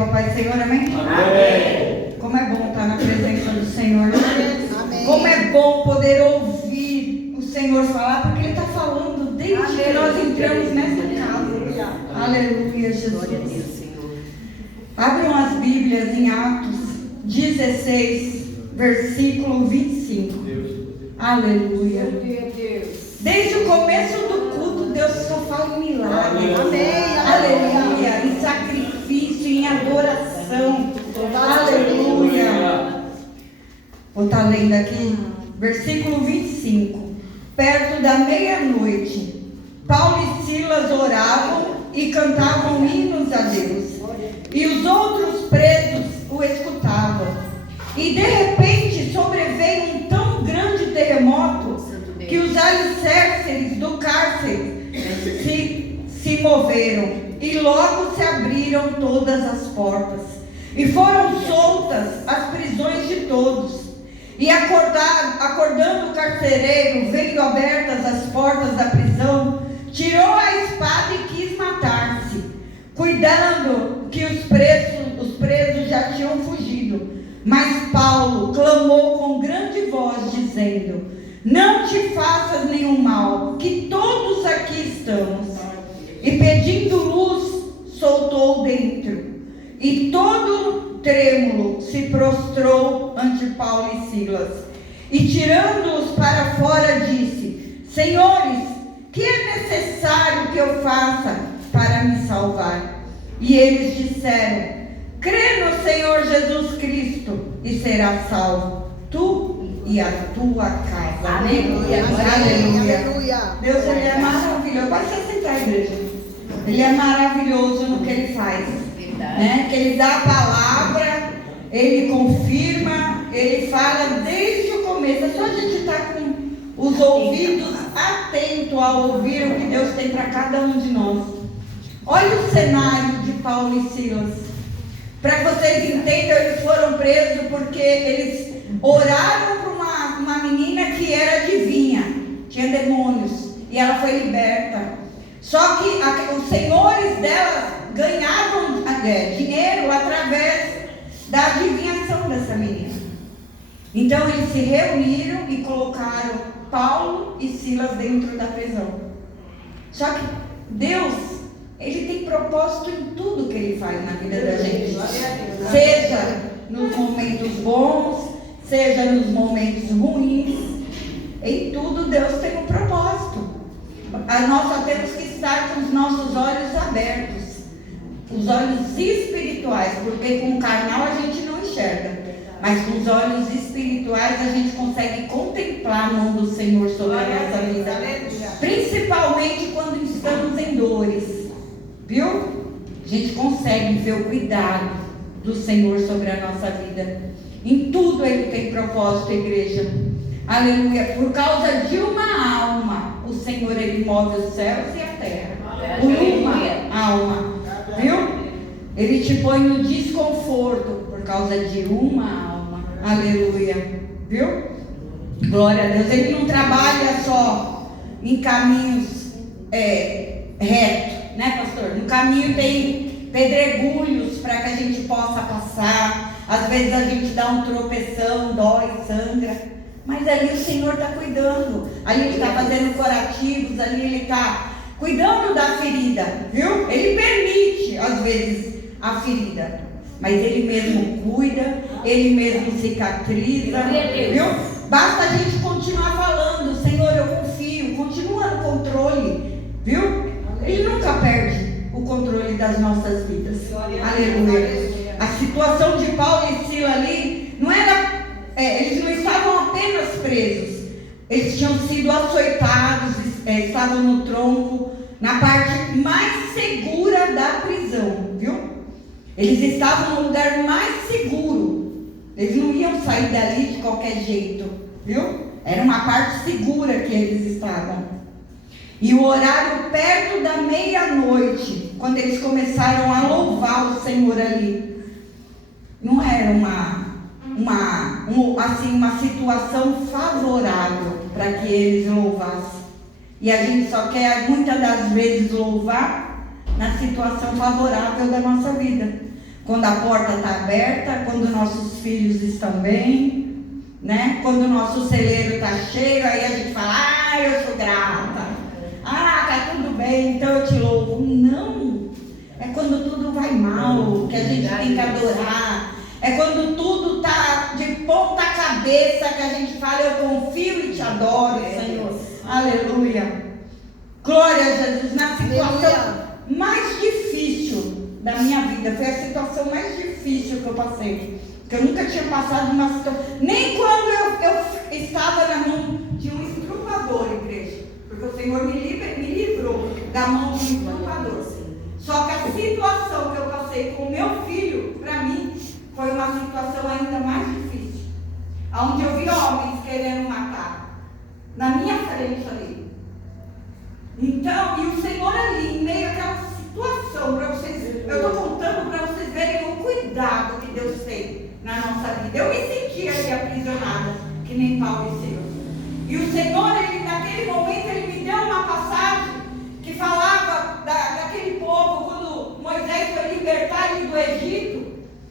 Papai Senhor, amém? Amém. Como é bom estar na presença do Senhor. Amém. Como é bom poder ouvir o Senhor falar, porque Ele está falando desde que nós entramos nessa casa. Aleluia, Jesus. Abram as Bíblias em Atos 16, versículo 25. Aleluia. Desde o começo do culto, Deus só fala em milagre. Amém. Aleluia. Em sacrifício, em adoração. Aleluia. Vou estar lendo aqui, versículo 25. Perto da meia-noite, Paulo e Silas oravam e cantavam hinos a Deus. E os outros presos o escutavam. E de repente sobreveio um tão grande terremoto que os alicerces do cárcere se moveram. E logo se abriram todas as portas. E foram soltas as prisões de todos. E acordando o carcereiro, vendo abertas as portas da prisão, tirou a espada e quis matar-se, cuidando que os presos já tinham fugido. Mas Paulo clamou com grande voz, dizendo: não te faças nenhum mal, que todos aqui estamos. E pedindo luz, soltou dentro. E todo trêmulo se prostrou ante Paulo e Silas. E tirando-os para fora, disse: senhores, que é necessário que eu faça para me salvar? E eles disseram: crê no Senhor Jesus Cristo e serás salvo, tu e a tua casa. Aleluia. Aleluia. Deus, Ele é maravilhoso. Pode se sentar, igreja. Ele é maravilhoso no que Ele faz, né? Que Ele dá a palavra, Ele confirma, Ele fala desde o começo. É só a gente estar com os ouvidos atentos a ouvir o que Deus tem para cada um de nós. Olha o cenário de Paulo e Silas. Para que vocês entendam, eles foram presos porque eles oraram para uma menina que era adivinha, tinha demônios, e ela foi liberta. Só que os senhores dela ganhavam dinheiro através da adivinhação dessa menina. Então eles se reuniram e colocaram Paulo e Silas dentro da prisão. Só que Deus, Ele tem propósito em tudo que Ele faz na vida da gente. Seja nos momentos bons, seja nos momentos ruins. Em tudo Deus tem um propósito. Nós só temos que estar com os nossos olhos abertos. Os olhos espirituais, porque com o carnal a gente não enxerga. Mas com os olhos espirituais a gente consegue contemplar a mão do Senhor sobre a nossa vida. Principalmente quando estamos em dores. Viu? A gente consegue ver o cuidado do Senhor sobre a nossa vida. Em tudo Ele tem propósito, igreja. Aleluia. Por causa de uma alma, o Senhor, Ele move os céus e a terra. Por uma alma. Viu? Ele te põe no desconforto por causa de uma alma. Aleluia. Viu? Glória a Deus. Ele não trabalha só em caminhos retos, né, pastor? No caminho tem pedregulhos para que a gente possa passar. Às vezes a gente dá um tropeção, dói, sangra. Mas ali o Senhor está cuidando. Ali Ele está fazendo curativos. Ali Ele está cuidando da ferida, viu? Ele permite, às vezes, a ferida. Mas Ele mesmo cuida. Ele mesmo cicatriza, viu? Basta a gente continuar falando: Senhor, eu confio. Continua no controle, viu? Ele nunca perde o controle das nossas vidas. Aleluia. A situação de Paulo e Silas ali não era... eles não estavam apenas presos. Eles tinham sido açoitados, estavam no tronco, na parte mais segura da prisão, viu? Eles estavam no lugar mais seguro. Eles não iam sair dali de qualquer jeito, viu? Era uma parte segura que eles estavam. E o horário perto da meia-noite, quando eles começaram a louvar o Senhor ali, não era uma situação favorável para que eles louvassem. E a gente só quer muitas das vezes louvar na situação favorável da nossa vida. quando a porta está aberta, quando nossos filhos estão bem, né? Quando o nosso celeiro está cheio, aí a gente fala, eu sou grata. Tá tudo bem, então eu te louvo. Não, é quando tudo vai mal, que a gente tem que adorar. É quando tudo está de ponta cabeça, que a gente fala, eu confio e te adoro, Senhor. Aleluia. Glória a Jesus. Na situação mais difícil da minha vida, foi a situação mais difícil que eu passei. Porque eu nunca tinha passado uma situação, nem quando eu estava na mão de um estrupador, igreja. Porque o Senhor me livrou da mão de um estrupador. Só que a situação que eu passei com o meu filho, para mim, foi uma situação ainda mais difícil. Onde eu vi homens querendo matar. Na minha frente ali. Então, e o Senhor ali, em meio àquela situação, para vocês, eu estou contando para vocês verem o cuidado que Deus tem na nossa vida. Eu me senti ali aprisionada, que nem Paulo e Silas. E o Senhor, ele, naquele momento, ele me deu uma passagem que falava daquele povo, quando Moisés foi libertar ele do Egito,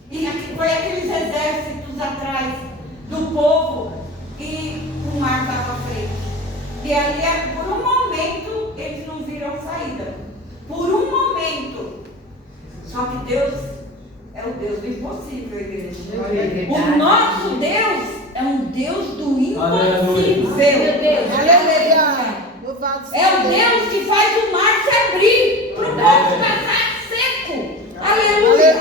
e foi aqueles exércitos atrás do povo, e o mar estava à frente. E ali, por um momento, eles não viram saída. Por um momento. Só que Deus é o Deus do impossível, igreja. O nosso Deus é um Deus do impossível. Aleluia. É o Deus que faz o mar se abrir para o povo passar seco. Aleluia.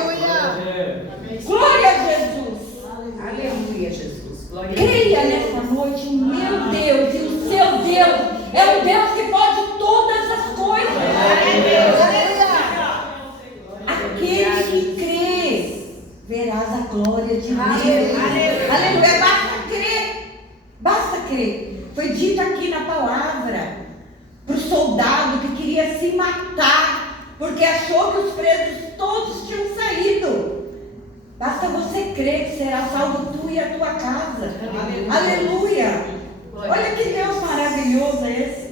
Glória a Jesus. Aleluia, Jesus. Glória Creia nessa noite, o meu Deus e o seu Deus é um Deus que pode todas as coisas. Aquele que crê, verás a glória de Deus. Aleluia. Basta crer. Basta crer. Foi dito aqui na palavra para o soldado que queria se matar, porque achou que os presos todos tinham saído. Basta você crer que será salvo tu e a tua casa. Aleluia. Olha que Deus maravilhoso é esse.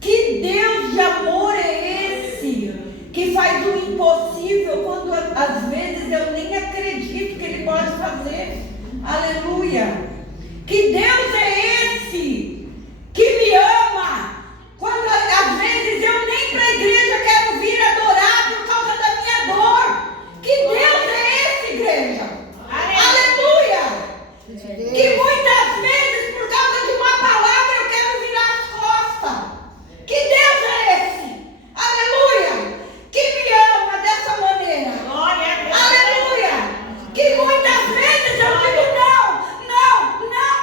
Que Deus de amor é esse, que faz o impossível quando às vezes eu nem acredito que Ele pode fazer. Aleluia. Que Deus é esse que me ama quando às vezes eu nem para a igreja quero vir adorar por causa da minha dor. Que Deus é esse, igreja? Aleluia. Que muitas vezes por causa de uma palavra eu quero virar as costas. Que Deus é esse? Aleluia. Que me ama dessa maneira. Aleluia. Que muitas vezes eu digo não.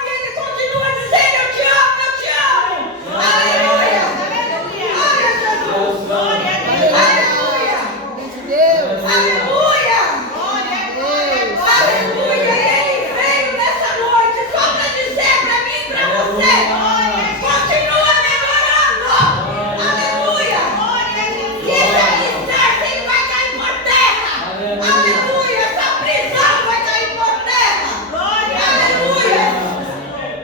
E Ele continua dizendo eu te amo. Aleluia. Glória a Jesus. Aleluia. Aleluia. Aleluia. E Ele veio nessa noite só para dizer para mim e para você. Continua me adorando. Aleluia. Que esse alicerce ele vai cair por terra. Aleluia. Essa prisão vai cair por terra. Aleluia.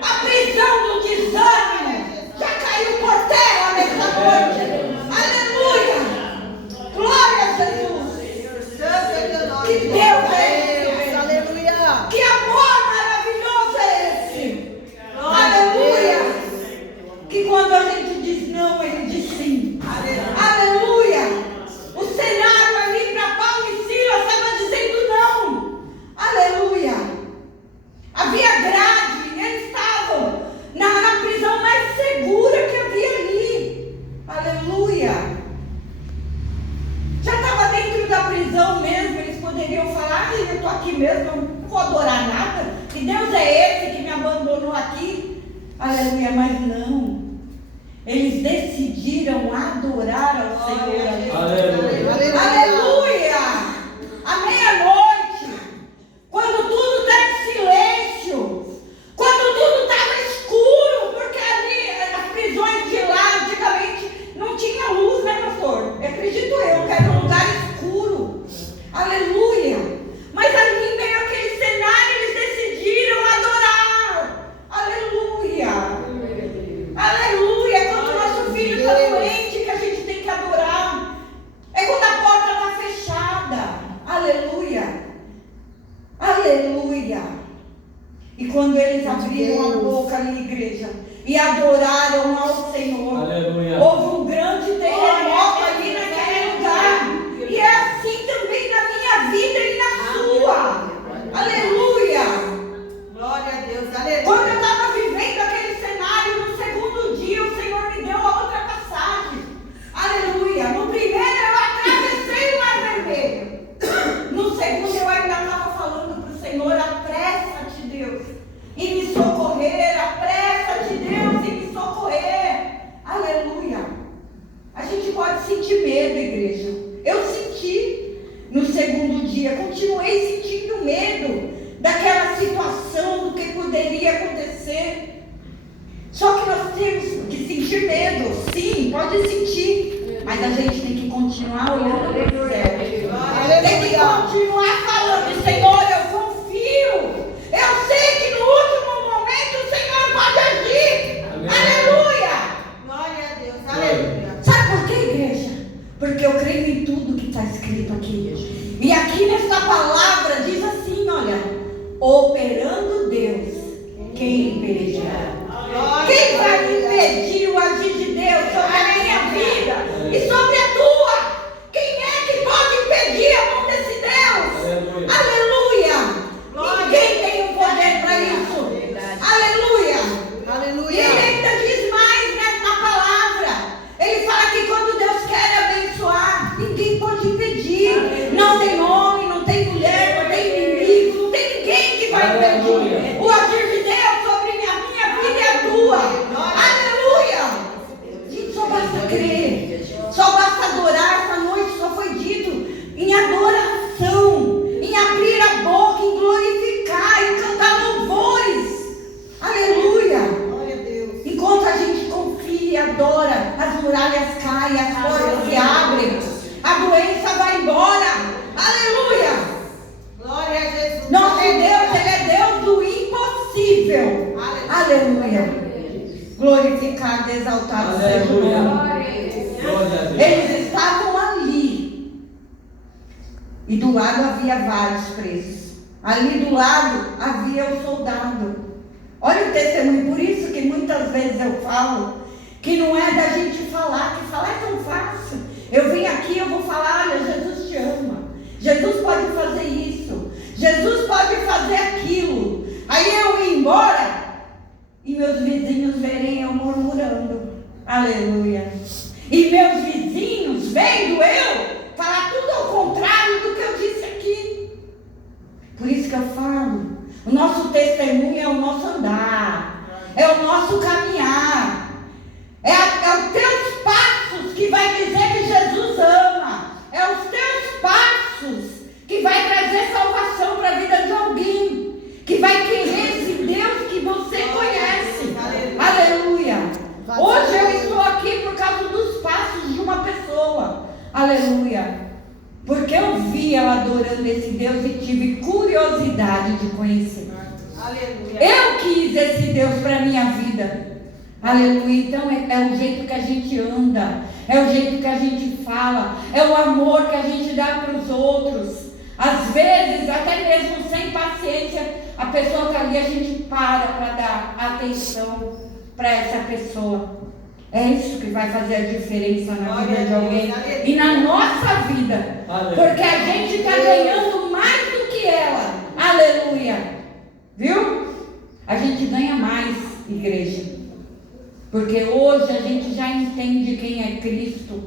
A prisão do desânimo já caiu por terra nessa noite. Aleluia. Glória a Jesus. Que Deus é esse. Aleluia. Que amor maravilhoso é esse. Aleluia. Que quando a gente diz não, Ele diz sim. Aleluia. O cenário ali para Paulo e Silas estava dizendo não. Aleluia. Havia grade, eles estavam na prisão mais segura que havia ali. Aleluia. Já estava dentro da prisão mesmo, eles poderiam falar, eu estou aqui mesmo, não vou adorar nada. Que Deus é esse que me abandonou aqui? Aleluia, mas não. Eles decidiram adorar ao Senhor. Aleluia. Aleluia. À meia-noite, quando tudo está em silêncio, quando tudo estava escuro, porque ali as prisões de lá antigamente não tinha luz, né, pastor? Acredito eu que era um lugar escuro. Aleluia. Mas ali em meio àquele cenário eles decidiram adorar. Aleluia. Aleluia. É quando o nosso filho está doente que a gente tem que adorar. É quando a porta está quando eles abriram a boca ali, igreja, e adoraram ao Senhor, Aleluia. houve um grande terremoto ali naquele lugar. E é assim também na minha vida e na sua. Aleluia. Glória a Deus. Aleluia. Quando eu estava vivendo aquele cenário, no segundo dia o Senhor me deu a outra passagem. Aleluia. No primeiro eu atravessei o Mar Vermelho. No segundo eu ainda estava falando para o Senhor: apressa-te, Deus, e me socorrer. Apressa-te, Deus, e me socorrer. Aleluia. A gente pode sentir medo, igreja. Eu senti no segundo dia, continuei sentindo medo daquela situação, do que poderia acontecer. Só que nós temos que sentir medo, sim, pode sentir, mas a gente tem que continuar olhando para o céu. Tem que continuar falando: Senhor, eu confio. Eu sei que no último momento o Senhor pode agir. Aleluia. Glória a Deus. Aleluia. Sabe por quê, igreja? Porque eu creio em tudo que está escrito aqui. E aqui nessa palavra diz assim, olha: operando Deus, quem impedirá? Quem vai impedir o agir de Deus sobre a minha vida e sobre a tua? Quem é que pode impedir a mão desse Deus? Aleluia. Ninguém tem o poder para isso. Aleluia. E ele ainda diz mais, né, na palavra. Ele fala que quando Deus quer abençoar, ninguém pode impedir. Não tem homem, não tem mulher, não tem inimigo, não tem ninguém que vai impedir o agir de Deus sobre a minha vida e a tua. Aleluia. Gente, só basta crer, só basta adorar. Essa noite só foi dito em adoração, em abrir a boca, em glorificar, em cantar louvores. Aleluia. Enquanto a gente confia e adora, as muralhas caem, as portas se abrem, a doença vai embora. Aleluia. Glória a Jesus. Nosso Deus, Ele é Deus do impossível. Aleluia. Glorificado, exaltado seja o nome. Eles estavam ali. E do lado havia vários presos. Ali do lado havia o soldado. Olha o testemunho. Por isso que muitas vezes eu falo que não é da gente falar, que falar é tão fácil. Eu vim aqui, eu vou falar: olha, Jesus te ama. Jesus pode fazer isso. Jesus pode fazer aquilo. Aí eu ir embora e meus vizinhos verem eu murmurando. Aleluia. E meus vizinhos vendo eu falar tudo ao contrário do que eu disse aqui. Por isso que eu falo: o nosso testemunho é o nosso andar, é o nosso caminhar, é os teus passos que vai dizer que Jesus ama, é os teus passos que vai trazer salvação para a vida de alguém, que vai querer esse Deus que você conhece. Aleluia. Hoje eu estou aqui por causa dos passos de uma pessoa. Aleluia. Porque eu vi ela adorando esse Deus e tive curiosidade de conhecer. Aleluia. Eu quis esse Deus para a minha vida. Aleluia. Então é o jeito que a gente anda, é o jeito que a gente fala, é o amor que a gente dá para os outros. Às vezes, até mesmo sem paciência, a pessoa que ali, a gente para dar atenção para essa pessoa. É isso que vai fazer a diferença na vida de alguém e na nossa vida. Porque a gente está ganhando mais do que ela. Aleluia. Viu? A gente ganha mais, igreja. Porque hoje a gente já entende quem é Cristo.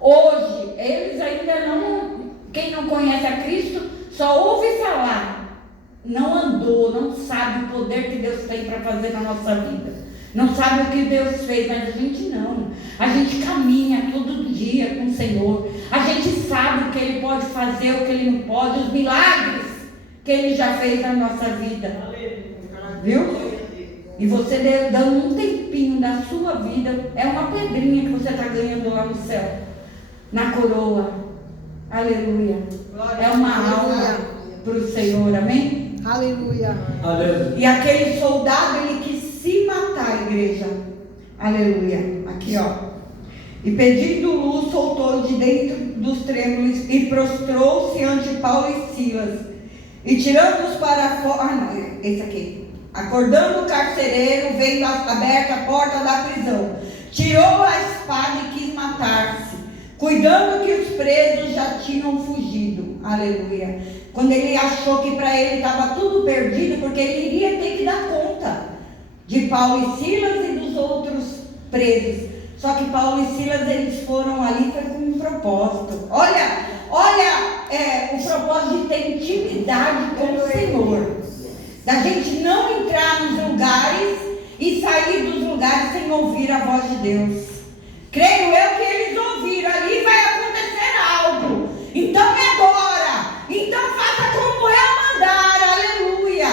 Hoje, eles ainda não... Quem não conhece a Cristo só ouve falar. Não andou, não sabe o poder que Deus tem para fazer na nossa vida. Não sabe o que Deus fez, mas a gente não. A gente caminha todo dia com o Senhor. A gente sabe o que Ele pode fazer, o que Ele não pode, os milagres que Ele já fez na nossa vida. Viu? E você dando um tempinho da sua vida, é uma pedrinha que você está ganhando lá no céu, na coroa. Aleluia. É uma alma para o Senhor, amém? Aleluia. E aquele soldado, ele quis se matar, igreja. Aleluia. Aqui, ó. E pedindo luz, soltou de dentro dos trêmulos e prostrou-se ante Paulo e Silas. E tirando-os para fora. Ah, não, esse aqui. Acordando o carcereiro, vendo aberta a porta da prisão, tirou a espada e quis matar-se, cuidando que os presos já tinham fugido. Aleluia. Quando ele achou que para ele estava tudo perdido, porque ele iria ter que dar conta de Paulo e Silas e dos outros presos. Só que Paulo e Silas, eles foram ali com um propósito. Olha o propósito de ter intimidade com o Senhor. Da gente não entrar nos lugares e sair dos lugares sem ouvir a voz de Deus. Creio eu que eles ouviram, ali vai acontecer algo. Então me adora. Então faça como eu mandar. Aleluia.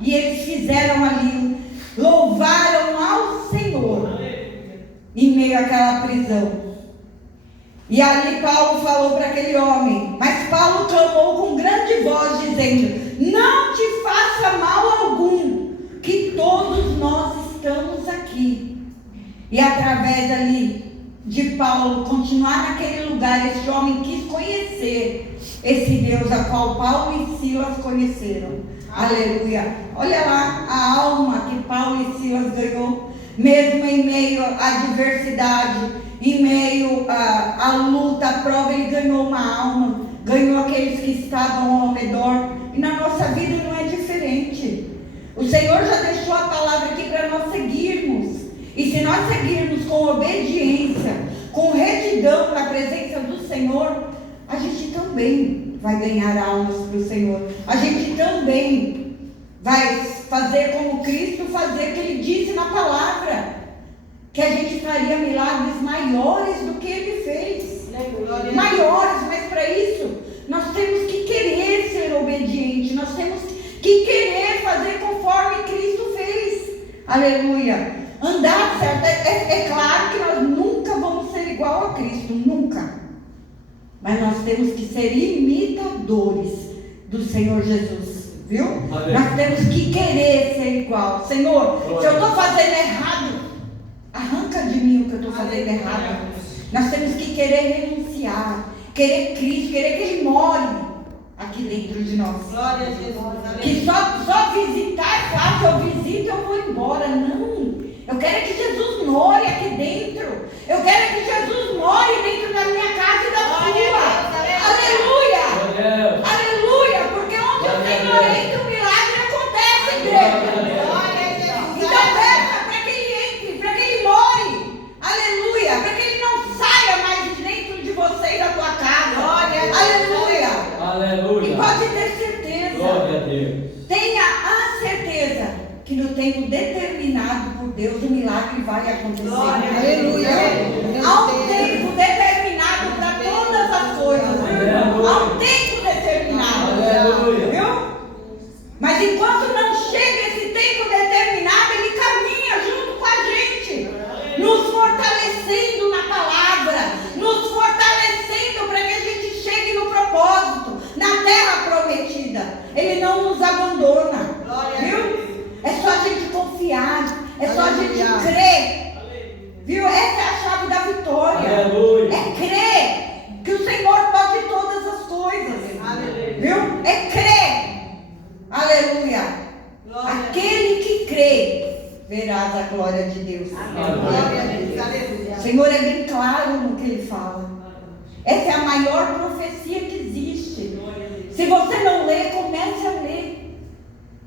E eles fizeram ali, louvaram ao Senhor em meio àquela prisão. E ali Paulo falou para aquele homem, mas Paulo clamou com grande voz, dizendo: não te faça mal algum, que todos nós estamos aqui. E através ali de Paulo continuar naquele lugar, esse homem quis conhecer esse Deus a qual Paulo e Silas conheceram. Aleluia. Olha lá a alma que Paulo e Silas ganhou, mesmo em meio à adversidade, em meio à luta, à prova, ele ganhou uma alma, ganhou aqueles que estavam ao redor. E na nossa vida não é diferente. O Senhor já deixou a palavra aqui para nós seguirmos. E se nós seguirmos com obediência, com retidão na presença do Senhor, a gente também vai ganhar almas para o Senhor. A gente também vai fazer como Cristo fazer, que Ele disse na palavra, que a gente faria milagres maiores do que Ele fez. Maiores, mas para isso nós temos que querer ser obediente, nós temos que querer fazer conforme Cristo fez. Aleluia. Andar certo, é claro que nós nunca vamos ser igual a Cristo, nunca. Mas nós temos que ser imitadores do Senhor Jesus, viu? Amém. Nós temos que querer ser igual. Senhor, se eu estou fazendo errado, arranca de mim o que eu estou fazendo errado. Nós temos que querer renunciar, querer Cristo, querer que Ele more aqui dentro de nós. Glória a Jesus. Que só visitar é fácil, eu visito e eu vou embora. Não. Eu quero que Jesus more aqui dentro. Eu quero que Jesus more dentro da minha casa e da sua. Aleluia! Aleluia! Porque onde o Senhor entra, o milagre acontece, igreja. Então peça para que Ele entre, para que Ele more. Aleluia! Para que Ele não saia mais de dentro de você e da tua casa. Aleluia! Aleluia! E pode ter certeza. Glória a Deus. Tenha a certeza que no tempo determinado por Deus, o milagre vai acontecer. Aleluia. Há um tempo determinado para todas as coisas. Há um tempo determinado. Aleluia. Viu? Mas enquanto não chega esse tempo determinado, Ele caminha junto com a gente, nos fortalecendo na palavra, nos fortalecendo para que a gente chegue no propósito, na terra prometida. Ele não nos abandona. Viu? É só a gente confiar, é só a gente crer. Viu? Essa é a chave da vitória. Aleluia. É crer que o Senhor pode todas as coisas. Viu? É crer. Aleluia. Aquele que crê verás a glória de Deus. O Senhor é bem claro no que Ele fala. Essa é a maior profecia que existe. Se você não lê, comece a ler.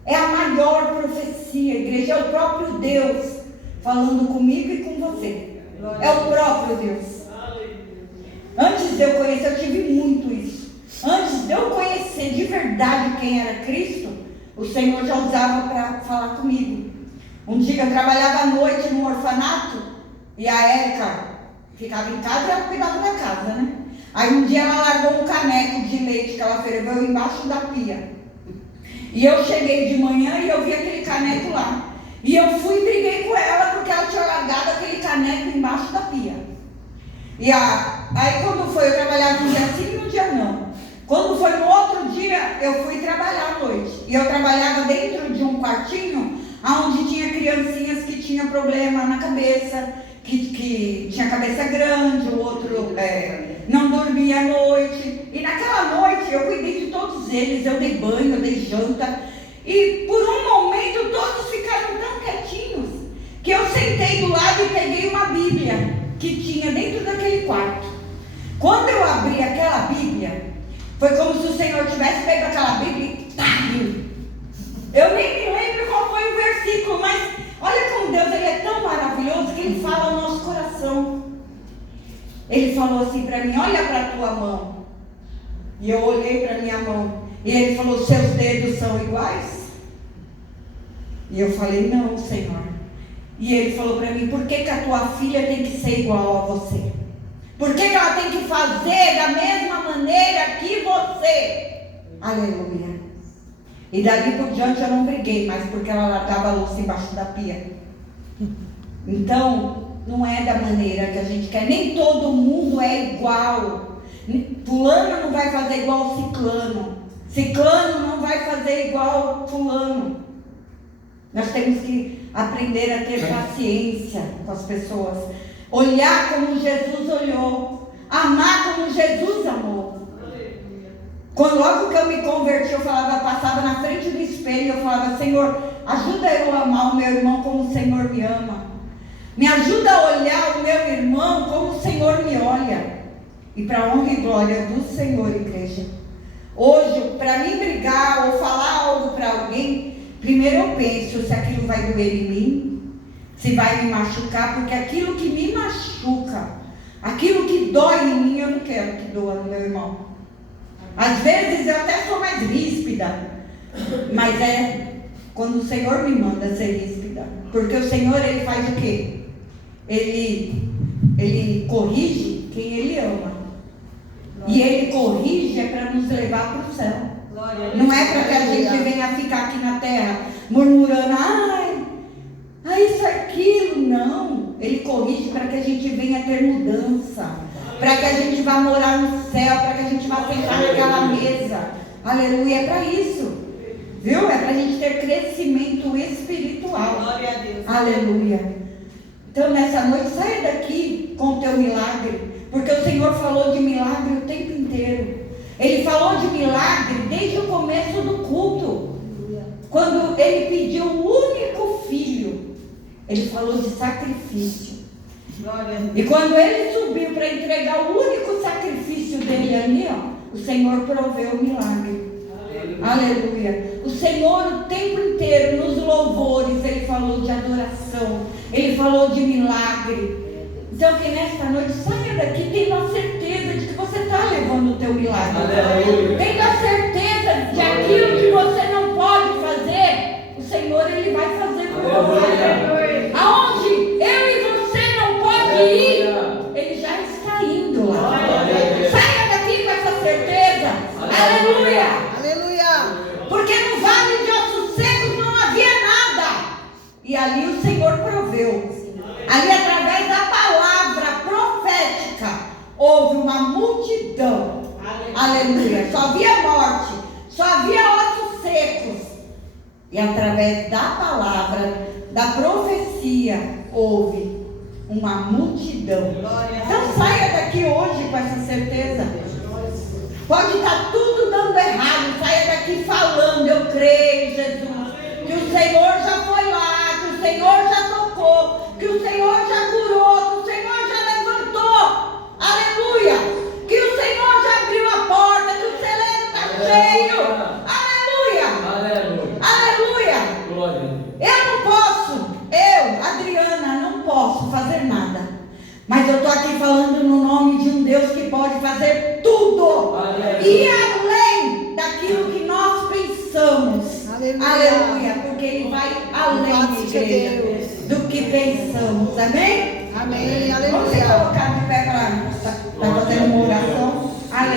É a maior profecia, igreja. É o próprio Deus falando comigo e com você. É o próprio Deus. Antes de eu conhecer, eu tive muito isso. Antes de eu conhecer de verdade quem era Cristo, o Senhor já usava para falar comigo. Um dia eu trabalhava à noite no orfanato e a Érica ficava em casa e ela cuidava da casa, né? Aí um dia ela largou um caneco de leite que ela ferveu embaixo da pia. E eu cheguei de manhã e eu vi aquele caneco lá. E eu fui e briguei com ela porque ela tinha largado aquele caneco embaixo da pia. E aí quando foi, eu trabalhava um dia sim e um dia não. Quando foi no outro dia, eu fui trabalhar à noite. E eu trabalhava dentro de um quartinho onde tinha criancinhas que tinham problema na cabeça, que tinha cabeça grande, o outro não dormia à noite. E naquela noite eu cuidei de todos eles, eu dei banho, eu dei janta. E por um momento todos ficaram tão quietinhos que eu sentei do lado e peguei uma Bíblia que tinha dentro daquele quarto. Quando eu abri aquela Bíblia, foi como se o Senhor tivesse pego aquela Bíblia e eu nem me lembro qual foi o versículo, mas olha como Deus ele é tão maravilhoso que Ele fala ao nosso coração. Ele falou assim para mim: olha para a tua mão. E eu olhei para a minha mão. E Ele falou: seus dedos são iguais? E eu falei: não, Senhor. E Ele falou para mim: por que a tua filha tem que ser igual a você? Por que ela tem que fazer da mesma maneira que você? Aleluia. E dali por diante eu não briguei mais, porque ela largava a louça embaixo da pia. Então, não é da maneira que a gente quer. Nem todo mundo é igual. Fulano não vai fazer igual ciclano. Ciclano não vai fazer igual fulano. Nós temos que aprender a ter paciência com as pessoas. Olhar como Jesus olhou. Amar como Jesus amou. Quando logo que eu me converti, eu passava na frente do espelho e eu falava: Senhor, ajuda eu a amar o meu irmão como o Senhor me ama. Me ajuda a olhar o meu irmão como o Senhor me olha. E para a honra e glória do Senhor, igreja. Hoje, para mim brigar ou falar algo para alguém, primeiro eu penso se aquilo vai doer em mim, se vai me machucar, porque aquilo que me machuca, aquilo que dói em mim, eu não quero que doa no meu irmão. Às vezes eu até sou mais ríspida, mas é quando o Senhor me manda ser ríspida. Porque o Senhor, Ele faz o quê? Ele corrige quem Ele ama. E Ele corrige é para nos levar para o céu. Não é para que a gente venha ficar aqui na terra murmurando: ai, isso, aquilo. Não. Ele corrige para que a gente venha ter mudança. Para que a gente vá morar no céu, para que a gente vá sentar naquela mesa. Aleluia, é para isso. Viu? É para a gente ter crescimento espiritual. Glória a Deus. Aleluia. Então nessa noite, saia daqui com o teu milagre. Porque o Senhor falou de milagre o tempo inteiro. Ele falou de milagre desde o começo do culto. Quando Ele pediu o único filho, Ele falou de sacrifício. E quando Ele subiu para entregar o único sacrifício dele ali, o Senhor proveu o milagre. Aleluia. O Senhor o tempo inteiro nos louvores, Ele falou de adoração, Ele falou de milagre. Então que nesta noite saia daqui tendo a certeza de que você está levando o teu milagre. Tendo a certeza de aquilo que você não pode fazer, o Senhor Ele vai fazer por você. Aonde eu e você não pode ir, Ele já está indo lá. Saia daqui com essa certeza. Aleluia. Porque no vale de ossos secos não havia nada. E ali o Senhor proveu. Ali através da palavra profética houve uma multidão. Aleluia. Só havia morte, só havia ossos secos. E através da palavra, da profecia, houve uma multidão. Então saia daqui hoje com essa certeza. Pode estar tudo dando errado, saia daqui falando: eu creio, Jesus, que o Senhor já foi lá, que o Senhor já tocou, que o Senhor já curou, que o Senhor já levantou. Aleluia. Que o Senhor já abriu a porta, que o celeiro está cheio. Aleluia. Aleluia. Eu não posso, Adriana, não posso fazer nada. Mas eu estou aqui falando no nome de um Deus que pode fazer tudo. E além daquilo que nós pensamos. Aleluia. Porque Ele vai além, igreja, do que pensamos. Amém? Amém. Aleluia. Vamos se colocar de pé para estar fazendo uma oração.